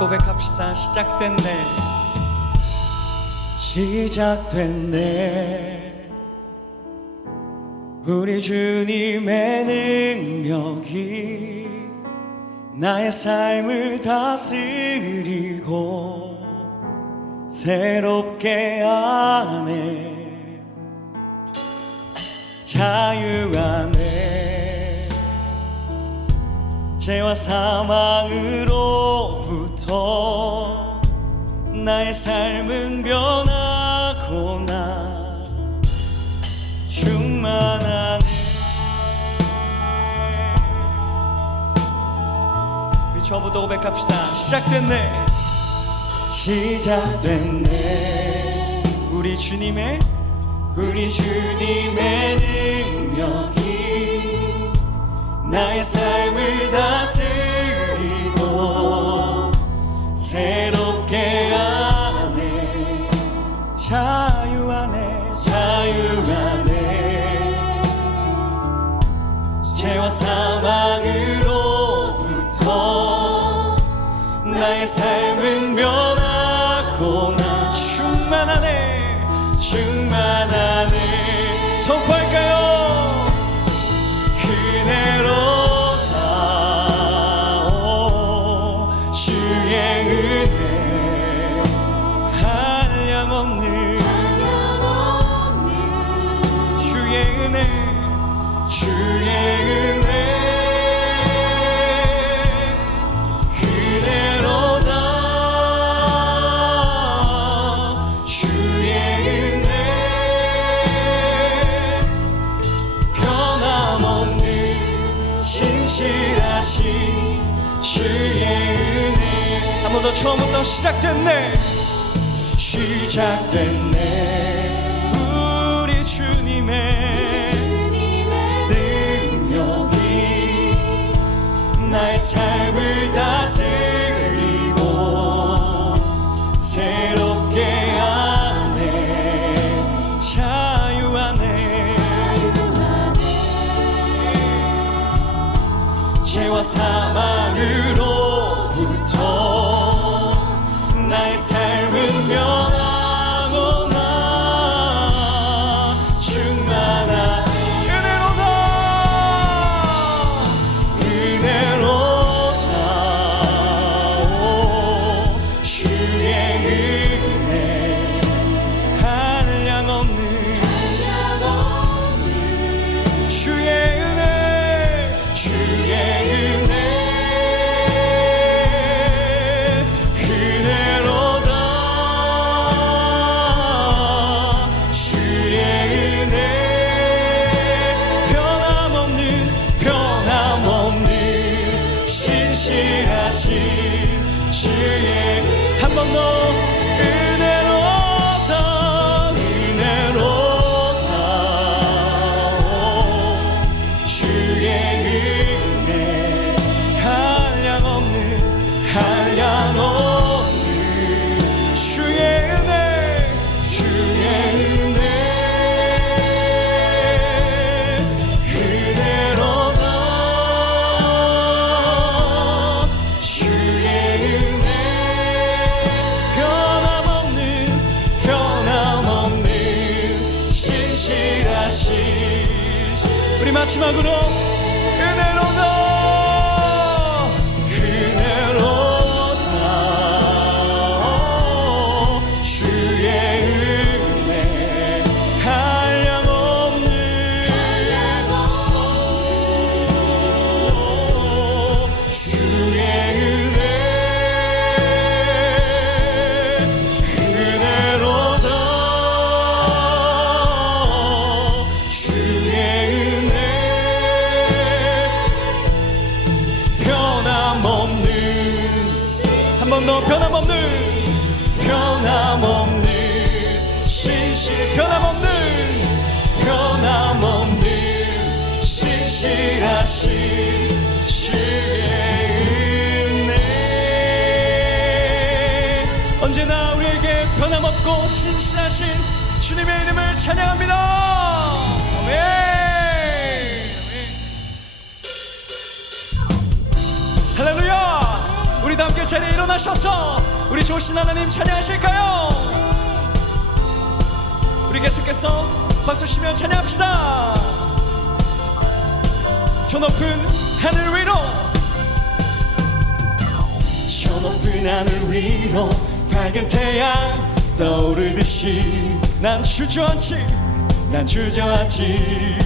고백합시다. 시작됐네. 시작됐네. 우리 주님의 능력이 나의 삶을 다스리고 새롭게 하네 자유 안에 죄와 사망으로 부터 나의 삶은 변하고 나 충만하네. 우리 저부터 고백합시다. 시작됐네. 시작됐네. 우리 주님의 우리 주님의 능력이 나의 삶을 다스리고 새롭게 하네 자유 안에 자유 안에 죄와 사망으로부터 나의 삶은 변하고 나. 충만하네. 충만하네 신실하신 주의 은혜. 한 번 더 처음부터 시작됐네. 시작됐네. 우리 주님의 능력이 나의 삶을 다스리 죄와 사망으로부터 마지막으로 변함없는 변함없는 신실하신 주의 은혜. 언제나 우리에게 변함없고 신실하신 주님의 이름을 찬양합니다. 할렐루야. 우리 다 함께 자리에 일어나셔서 우리 좋으신 하나님 찬양하실까요? 우리 계속해서 박수 치며 찬양합시다. 저 높은 하늘 위로. 저 높은 하늘 위로 밝은 태양 떠오르듯이 난 주저앉지 난 주저앉지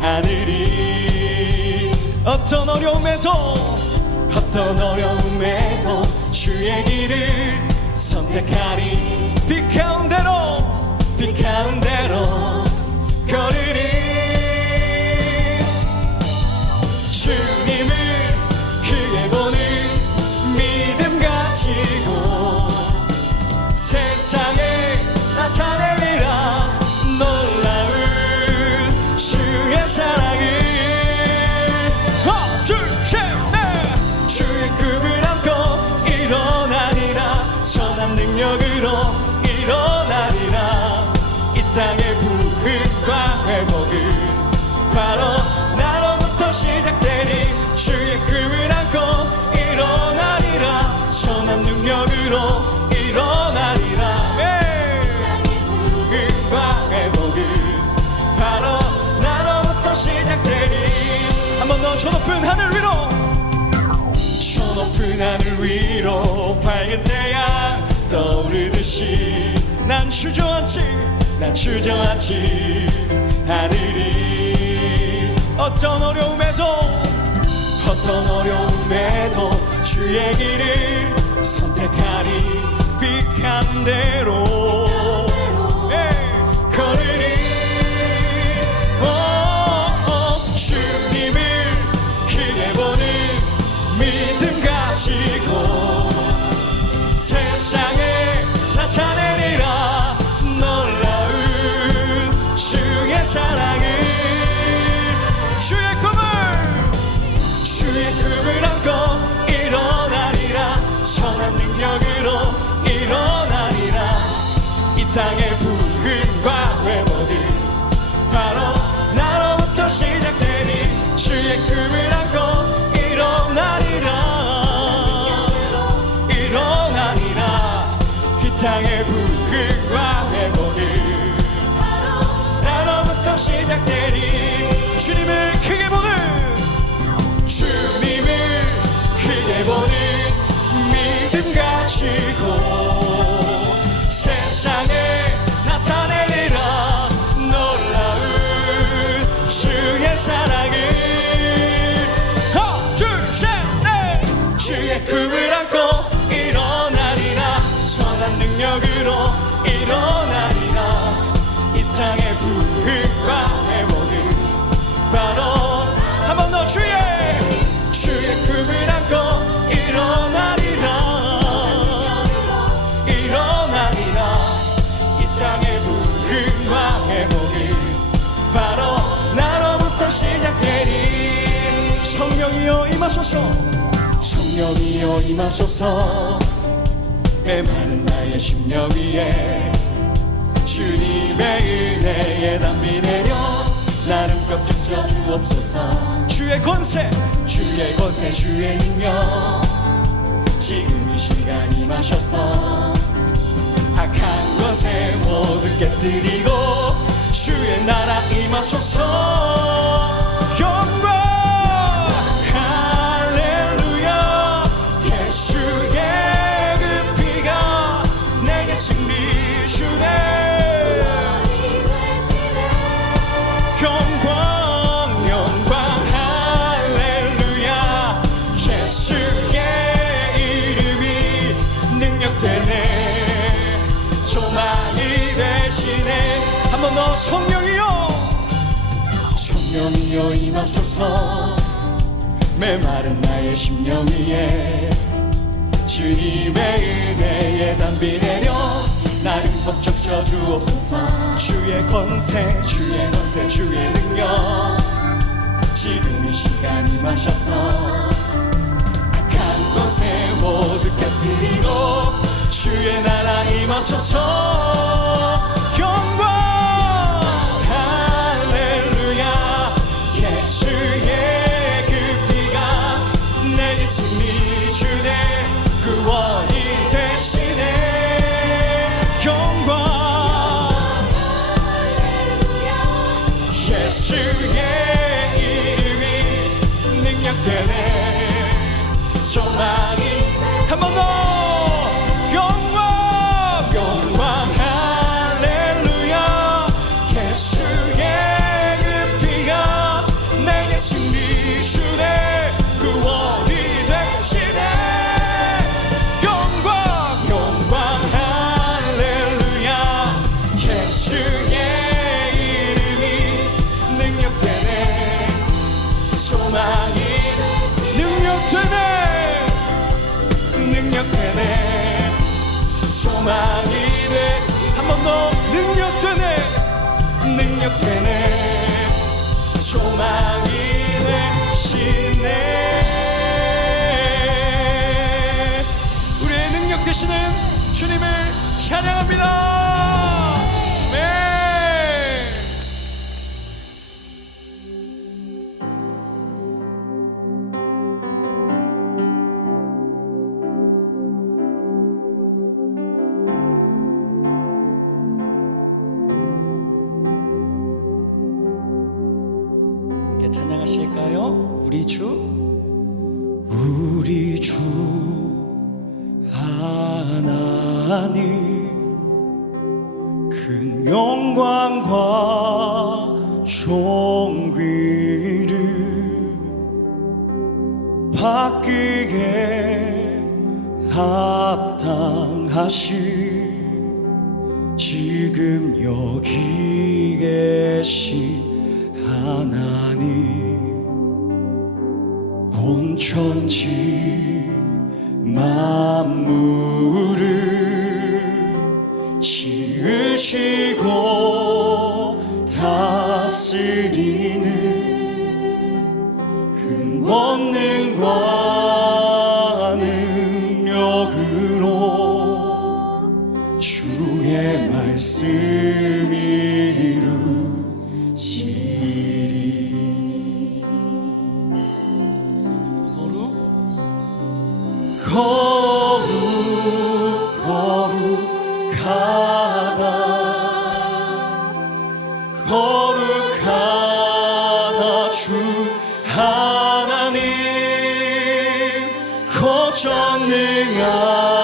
하늘이. 어떤 어려움에도 어떤 어려움에도 주의 길을 선택하리. 빛 가운데로 빛 가운데로 걸으리 주님을 크게 보는 믿음 가지고 세상에 나타내 하늘 위로 밝은 태양 떠오르듯이 난 주저앉지 난 주저앉지 하늘이. 어떤 어려움에도 어떤 어려움에도 주의 길을 땅의 부흥과 회복은 바로 나로부터 시작되니 주의 꿈을 안고 일어나리라. 일어나리라. 이 땅의 부흥과 회복은 나로부터 시작되니 주님을 크게 보는 주님을 크게 보는 믿음 가지고 임하소서. 성령이여 임하소서. 메마른 나의 심령 위에 주님의 은혜에 담비 내려 나를 꽉 잡혀 주옵소서. 주의 권세. 주의 권세 주의 능력. 지금 이 시간 임하셔서. 악한 것에 모두 깨뜨리고 주의 나라 임하소서 성령이여. 성령이여 임하소서. 메마른 나의 심령 위에. 주님의 은혜에 담비 내려. 나를 벅 적셔 주옵소서. 주의 권세 주의 권세 주의 능력. 지금 이 시간 임하셔서 악한 것에 모두 깨뜨리고 주의 나라 임하소서 소망이 돼 한 번 더 능력 되네. 능력 되네. 소망이 되시네. 우리의 능력 되시는 주님을 찬양합니다 받기에 합당하시 지금 여기 계신 하나님 온천지 전능하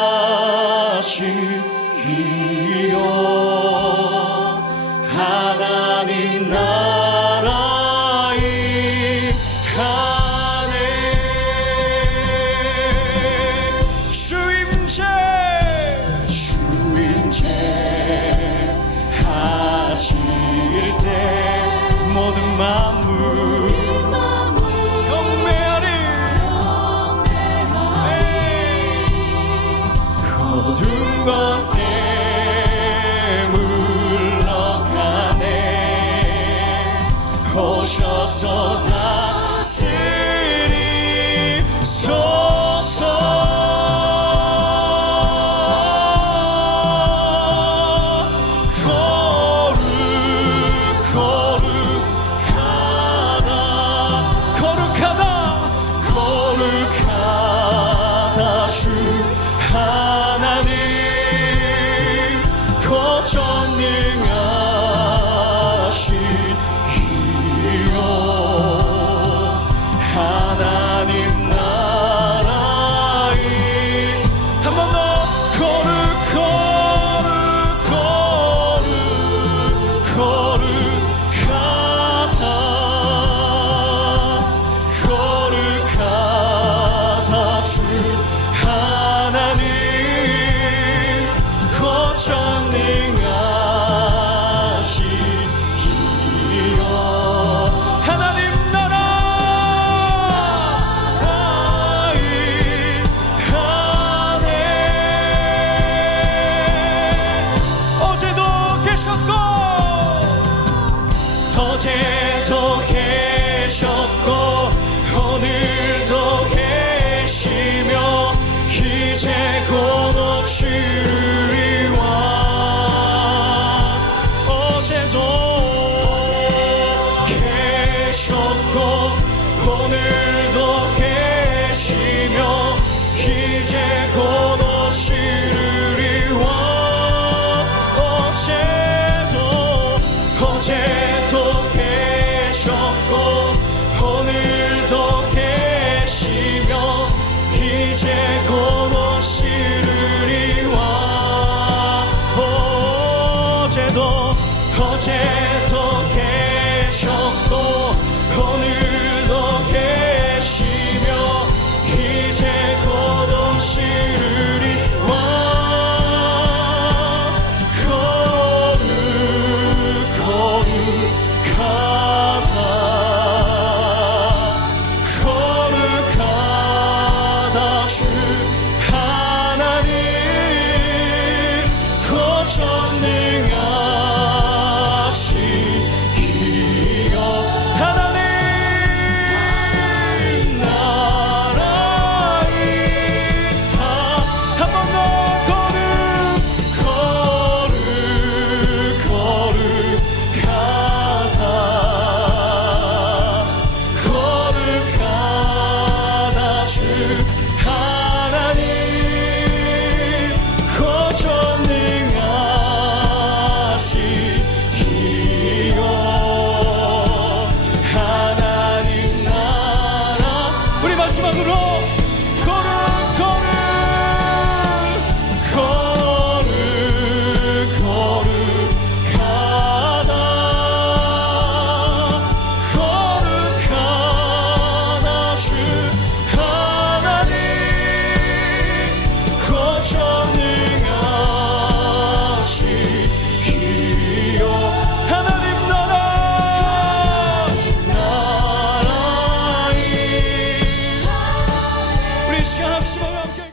것에 물러가네 오셔서 다스리 앞으로 걸음 걸음